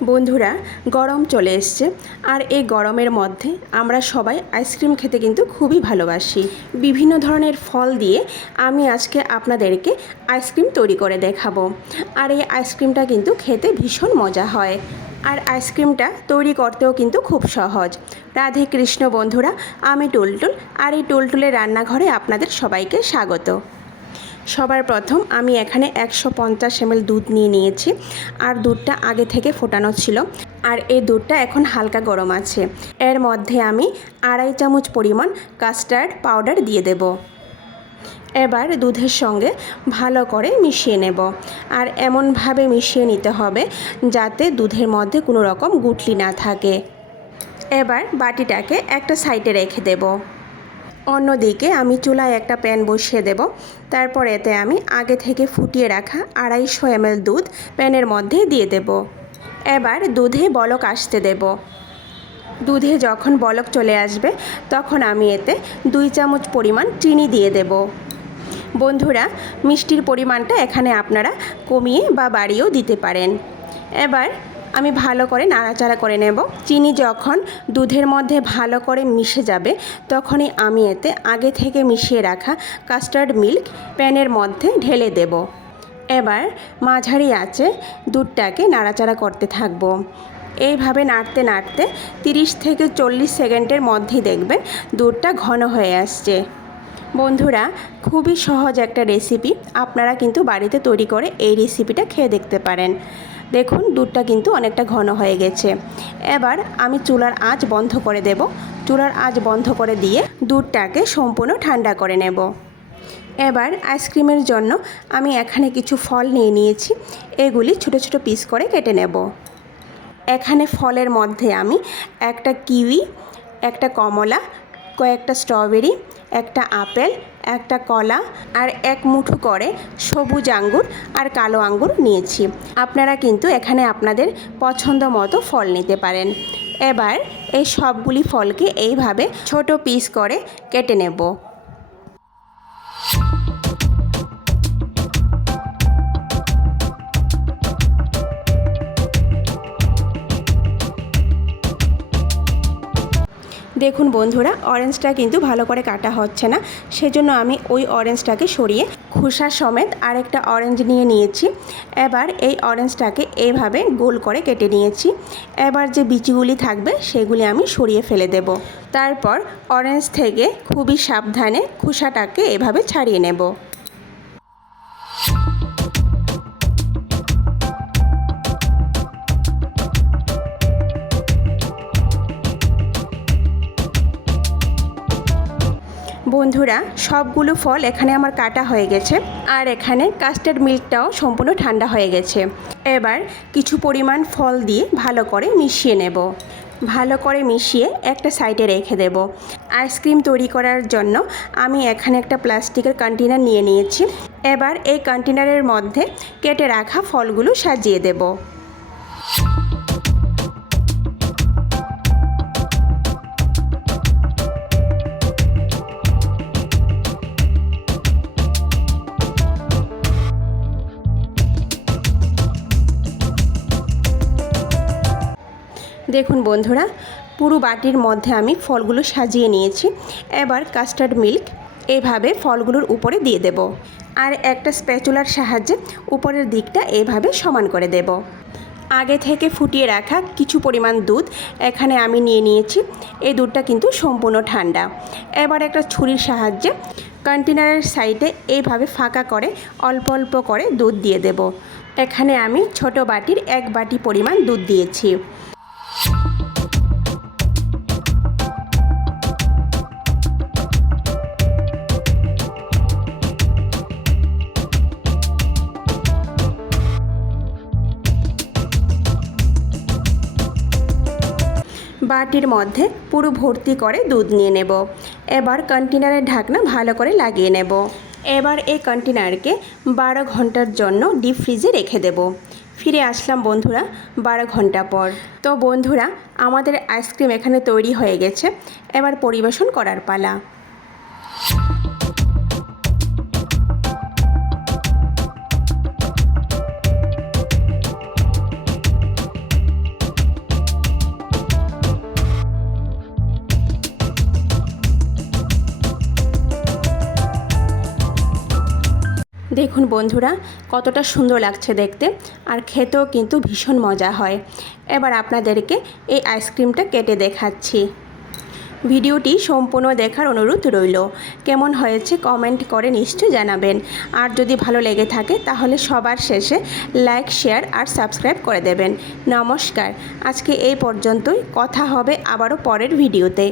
বন্ধুরা, গরম চলে এসছে আর এই গরমের মধ্যে আমরা সবাই আইসক্রিম খেতে কিন্তু খুবই ভালোবাসি। বিভিন্ন ধরনের ফল দিয়ে আমি আজকে আপনাদেরকে আইসক্রিম তৈরি করে দেখাবো। আর এই আইসক্রিমটা কিন্তু খেতে ভীষণ মজা হয়। আর আইসক্রিমটা তৈরি করতেও কিন্তু খুব সহজ। রাধে কৃষ্ণ বন্ধুরা, আমি টুলটুল, আর এই টুলটুলের রান্নাঘরে আপনাদের সবাইকে স্বাগত। সবার প্রথম আমি এখানে 150 ml দুধ নিয়ে নিয়েছি। আর দুধটা আগে থেকে ফোটানো ছিল, আর এই দুধটা এখন হালকা গরম আছে। এর মধ্যে আমি 2.5 চামচ পরিমাণ কাস্টার্ড পাউডার দিয়ে দেব। এবার দুধের সঙ্গে ভালো করে মিশিয়ে নেব। আর এমনভাবে মিশিয়ে নিতে হবে যাতে দুধের মধ্যে কোনো রকম গুটলি না থাকে। এবার বাটিটাকে একটা সাইডে রেখে দেব। অন্যদিকে আমি চুলায় একটা প্যান বসিয়ে দেব। তারপর এতে আমি আগে থেকে ফুটিয়ে রাখা 250 ml দুধ প্যানের মধ্যে দিয়ে দেব। এবার দুধে বলক আসতে দেব। দুধে যখন বলক চলে আসবে তখন আমি এতে 2 চামচ পরিমাণ চিনি দিয়ে দেব। বন্ধুরা, মিষ্টির পরিমাণটা এখানে আপনারা কমিয়ে বা বাড়িয়েও দিতে পারেন। এবার আমি ভালো করে নাড়াচাড়া করে নেব। চিনি যখন দুধের মধ্যে ভালো করে মিশে যাবে তখনই আমি এতে আগে থেকে মিশিয়ে রাখা কাস্টার্ড মিল্ক প্যানের মধ্যে ঢেলে দেব। এবার মাঝারি আঁচে দুধটাকে নাড়াচাড়া করতে থাকব। এইভাবে নাড়তে নাড়তে 30 থেকে 40 সেকেন্ডের মধ্যেই দেখবেন দুধটা ঘন হয়ে আসছে। বন্ধুরা, খুবই সহজ একটা রেসিপি, আপনারা কিন্তু বাড়িতে তৈরি করে এই রেসিপিটা খেয়ে দেখতে পারেন। দেখুন, দুধটা কিন্তু অনেকটা ঘন হয়ে গেছে। এবার আমি চুলার আঁচ বন্ধ করে দেব। চুলার আঁচ বন্ধ করে দিয়ে দুধটাকে সম্পূর্ণ ঠান্ডা করে নেব। এবার আইসক্রিমের জন্য আমি এখানে কিছু ফল নিয়ে নিয়েছি। এগুলি ছোট ছোট পিস করে কেটে নেব। এখানে ফলের মধ্যে আমি একটা কিউই, একটা কমলা, কয়েকটা স্ট্রবেরি, একটা আপেল, একটা কলা আর এক মুঠো করে সবুজ আঙ্গুর আর কালো আঙ্গুর নিয়েছি। আপনারা কিন্তু এখানে আপনাদের পছন্দ মতো ফল নিতে পারেন। এবার এই সবগুলি ফলকে এইভাবে ছোট পিস করে কেটে নেব। দেখুন বন্ধুরা, অরেঞ্জটা কিন্তু ভালো করে কাটা হচ্ছে না, সেজন্য আমি ওই অরেঞ্জটাকে সরিয়ে খোসা সমেত আরেকটা অরেঞ্জ নিয়ে নিয়েছি। এবার এই অরেঞ্জটাকে এইভাবে গোল করে কেটে নিয়েছি। এবার যে বিচিগুলি থাকবে সেগুলি আমি সরিয়ে ফেলে দেব। তারপর অরেঞ্জ থেকে খুবই সাবধানে খোসাটাকে এভাবে ছাড়িয়ে নেব। বন্ধুরা, সবগুলো ফল এখানে আমার কাটা হয়ে গেছে। আর এখানে কাস্টার্ড মিল্কটাও সম্পূর্ণ ঠান্ডা হয়ে গেছে। এবার কিছু পরিমাণ ফল দিয়ে ভালো করে মিশিয়ে নেব। ভালো করে মিশিয়ে একটা সাইডে রেখে দেব। আইসক্রিম তৈরি করার জন্য আমি এখানে একটা প্লাস্টিকের কন্টেনার নিয়ে নিয়েছি। এবার এই কন্টেনারের মধ্যে কেটে রাখা ফলগুলো সাজিয়ে দেব। দেখুন বন্ধুরা, পুরো বাটির মধ্যে আমি ফলগুলো সাজিয়ে নিয়েছি। এবার কাস্টার্ড মিল্ক এইভাবে ফলগুলোর উপরে দিয়ে দেব। আর একটা স্প্যাচুলার সাহায্যে উপরের দিকটা এইভাবে সমান করে দেব। আগে থেকে ফুটিয়ে রাখা কিছু পরিমাণ দুধ এখানে আমি নিয়ে নিয়েছি। এই দুধটা কিন্তু সম্পূর্ণ ঠান্ডা। এবার একটা ছুরির সাহায্যে কন্টেনারের সাইডে এইভাবে ফাঁকা করে অল্প অল্প করে দুধ দিয়ে দেব। এখানে আমি ছোট বাটির 1 বাটি পরিমাণ দুধ দিয়েছি। বাটির মধ্যে পুরো ভর্তি করে দুধ নিয়ে নেব। এবার কন্টেনারের ঢাকনা ভালো করে লাগিয়ে নেব। এবার এই কন্টেনারকে 12 ঘন্টার জন্য ডিপ ফ্রিজে রেখে দেব। ফিরে আসলাম বন্ধুরা 12 ঘন্টা পর। তো বন্ধুরা, আমাদের আইসক্রিম এখানে তৈরি হয়ে গেছে। এবার পরিবেশন করার পালা। দেখুন বন্ধুরা, কতটা সুন্দর লাগছে দেখতে, আর খেতেও কিন্তু ভীষণ মজা হয়। এবার আপনাদেরকে এই আইসক্রিমটা কেটে দেখাচ্ছি। ভিডিওটি সম্পূর্ণ দেখার অনুরোধ রইল। কেমন হয়েছে কমেন্ট করে নিশ্চয়ই জানাবেন। আর যদি ভালো লেগে থাকে তাহলে সবার শেষে লাইক, শেয়ার আর সাবস্ক্রাইব করে দেবেন। নমস্কার, আজকে এই পর্যন্তই। কথা হবে আবারও পরের ভিডিওতে।